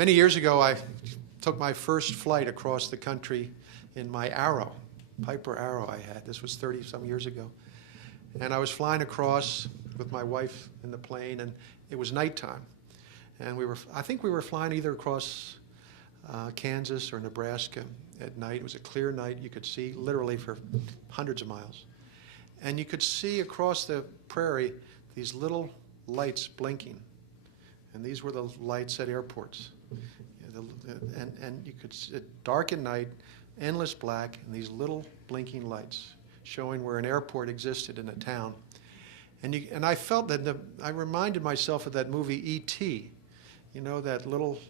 Many years ago, I took my first flight across the country in my Arrow, Piper Arrow I had. This was 30-some years ago. And I was flying across with my wife in the plane, and it was nighttime. And I think we were flying either across Kansas or Nebraska at night. It was a clear night. You could see literally for hundreds of miles. And you could see across the prairie these little lights blinking. And these were the lights at airports. And you could see it dark at night, endless black, and these little blinking lights showing where an airport existed in a town. And I felt that I reminded myself of that movie E.T., you know, that little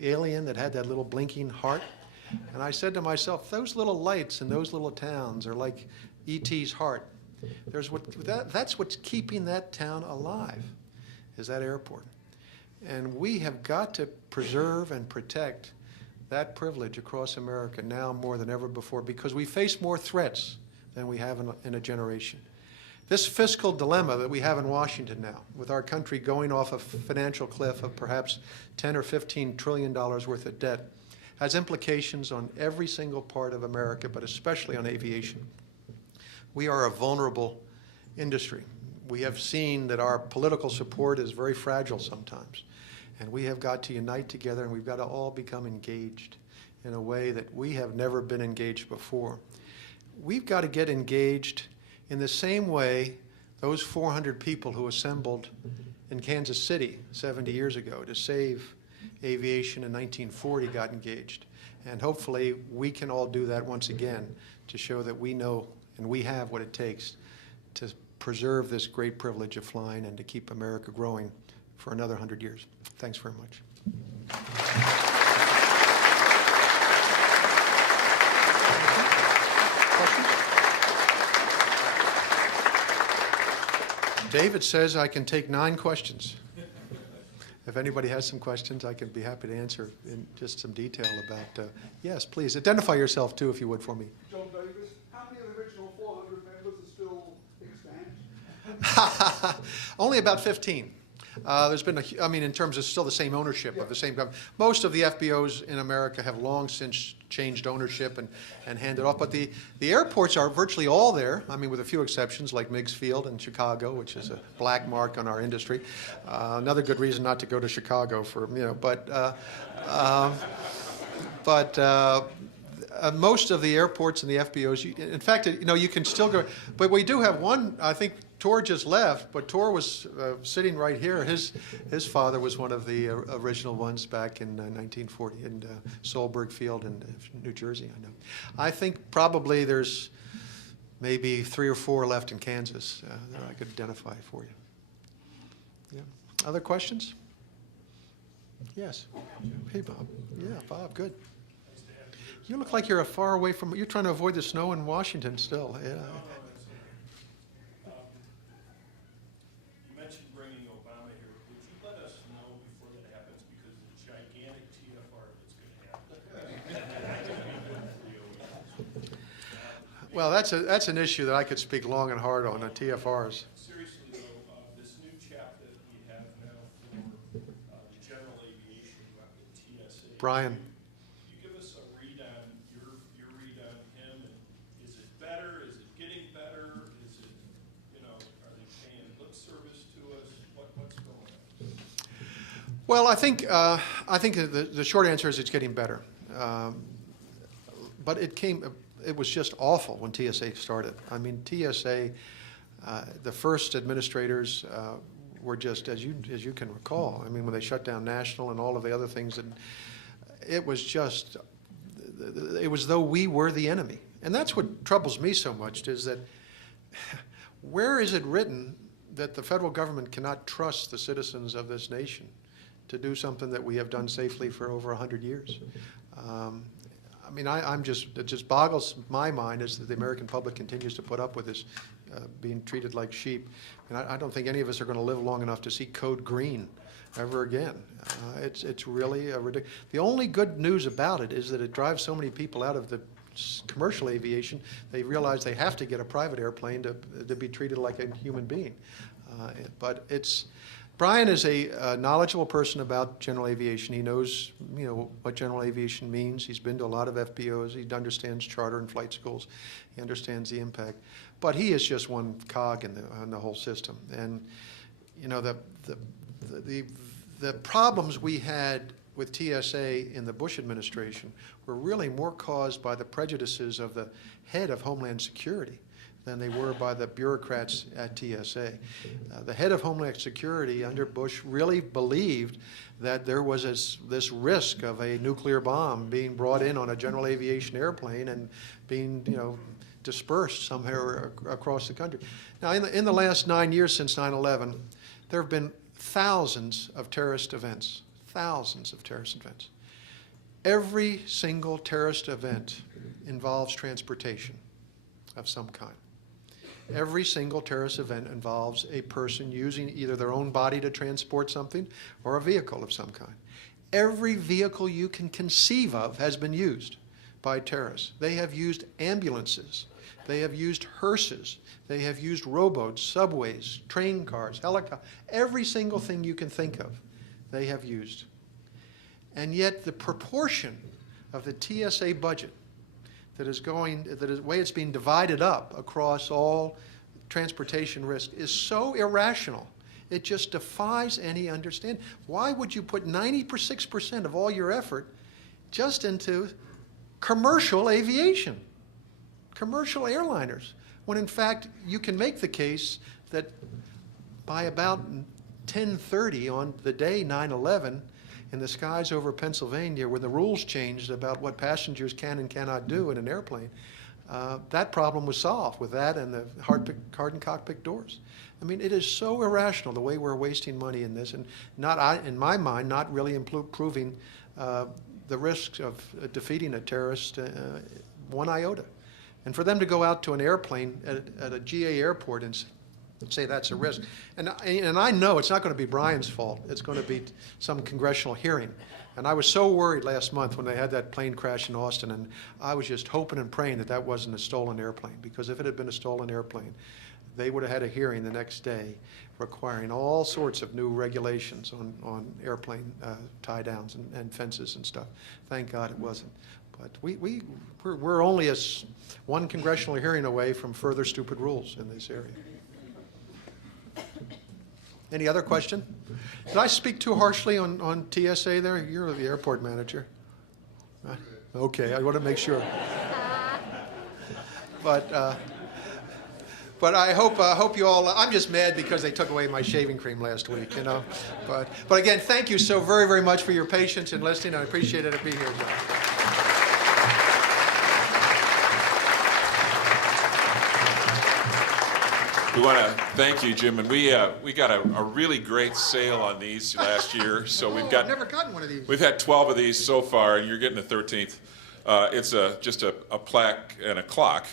alien that had that little blinking heart. And I said to myself, those little lights in those little towns are like E.T.'s heart. That's what's keeping that town alive, is that airport. And we have got to preserve and protect that privilege across America now more than ever before, because we face more threats than we have in a generation. This fiscal dilemma that we have in Washington now, with our country going off a financial cliff of perhaps $10 or $15 trillion worth of debt, has implications on every single part of America, but especially on aviation. We are a vulnerable industry. We have seen that our political support is very fragile sometimes. And we have got to unite together, and we've got to all become engaged in a way that we have never been engaged before. We've got to get engaged in the same way those 400 people who assembled in Kansas City 70 years ago to save aviation in 1940 got engaged. And hopefully we can all do that once again to show that we know and we have what it takes to preserve this great privilege of flying and to keep America growing for another 100 years. Thanks very much. David says I can take 9 questions. If anybody has some questions, I can be happy to answer in just some detail about, yes, please. Identify yourself, too, if you would, for me. John Davis. How many of the original 400 members are still extant? Only about 15. There's been, in terms of still the same ownership of the same government. Most of the FBOs in America have long since changed ownership and handed off. But the airports are virtually all there, with a few exceptions like Meigs Field in Chicago, which is a black mark on our industry. Another good reason not to go to Chicago for, most of the airports and the FBOs, in fact, you can still go. But we do have one, I think, Tor just left, but Tor was sitting right here. His father was one of the original ones back in 1940 in Solberg Field in New Jersey, I know. I think probably there's maybe 3 or 4 left in Kansas that I could identify for you. Yeah. Other questions? Yes. Hey, Bob. Yeah, Bob, good. You look like you're far away from, you're trying to avoid the snow in Washington still. Yeah. Well, that's an issue that I could speak long and hard on, the TFRs. Seriously, though, this new chap that we have now for the general aviation, the TSA. Brian. Can you give us a read on your read on him? And is it better? Is it getting better? Is it, are they paying lip service to us? What's going on? Well, I think the short answer is it's getting better. But it was just awful when TSA started. TSA, the first administrators were just, as you can recall, when they shut down National and all of the other things, and it was though we were the enemy. And that's what troubles me so much, is that where is it written that the federal government cannot trust the citizens of this nation to do something that we have done safely for over 100 years? It just boggles my mind as the American public continues to put up with this being treated like sheep. And I don't think any of us are going to live long enough to see Code Green ever again. It's really ridiculous. The only good news about it is that it drives so many people out of the commercial aviation. They realize they have to get a private airplane to be treated like a human being. But Brian is a knowledgeable person about general aviation. He knows, what general aviation means. He's been to a lot of FBOs. He understands charter and flight schools. He understands the impact. But he is just one cog in the whole system. And, the problems we had with TSA in the Bush administration were really more caused by the prejudices of the head of Homeland Security than they were by the bureaucrats at TSA. The head of Homeland Security under Bush really believed that there was this risk of a nuclear bomb being brought in on a general aviation airplane and being, dispersed somewhere across the country. Now, in the last 9 years since 9/11, there have been thousands of terrorist events. Thousands of terrorist events. Every single terrorist event involves transportation of some kind. Every single terrorist event involves a person using either their own body to transport something or a vehicle of some kind. Every vehicle you can conceive of has been used by terrorists. They have used ambulances. They have used hearses. They have used rowboats, subways, train cars, helicopters. Every single thing you can think of, they have used. And yet the proportion of the TSA budget the way it's being divided up across all transportation risk is so irrational. It just defies any understanding. Why would you put 96% of all your effort just into commercial aviation, commercial airliners, when in fact you can make the case that by about 10:30 on the day 9/11, in the skies over Pennsylvania, when the rules changed about what passengers can and cannot do in an airplane, that problem was solved with that and the hardened cockpit doors. I mean, it is so irrational the way we're wasting money in this, and in my mind, not really improving the risks of defeating a terrorist one iota. And for them to go out to an airplane at a GA airport and say that's a risk. And I know it's not going to be Brian's fault. It's going to be some congressional hearing. And I was so worried last month when they had that plane crash in Austin, and I was just hoping and praying that that wasn't a stolen airplane, because if it had been a stolen airplane, they would have had a hearing the next day requiring all sorts of new regulations on airplane tie-downs and fences and stuff. Thank God it wasn't. But we're only one congressional hearing away from further stupid rules in this area. Any other question? Did I speak too harshly on TSA there? You're the airport manager. Okay, I want to make sure. But I hope you all. I'm just mad because they took away my shaving cream last week, But again, thank you so very, very much for your patience and listening. I appreciate it to be here, John. We want to thank you, Jim, and we got a really great sale on these last year. So I've never gotten one of these. We've had 12 of these so far, and you're getting the 13th. It's just a plaque and a clock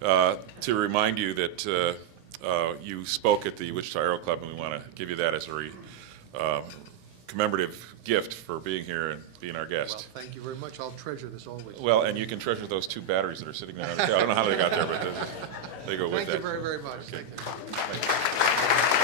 to remind you that you spoke at the Wichita Aero Club, and we want to give you that as a commemorative gift for being here and being our guest. Well, thank you very much. I'll treasure this always. Well, and you can treasure those 2 batteries that are sitting there. I don't know how they got there, but they go with that. Thank you very, very much. Okay. Thank you.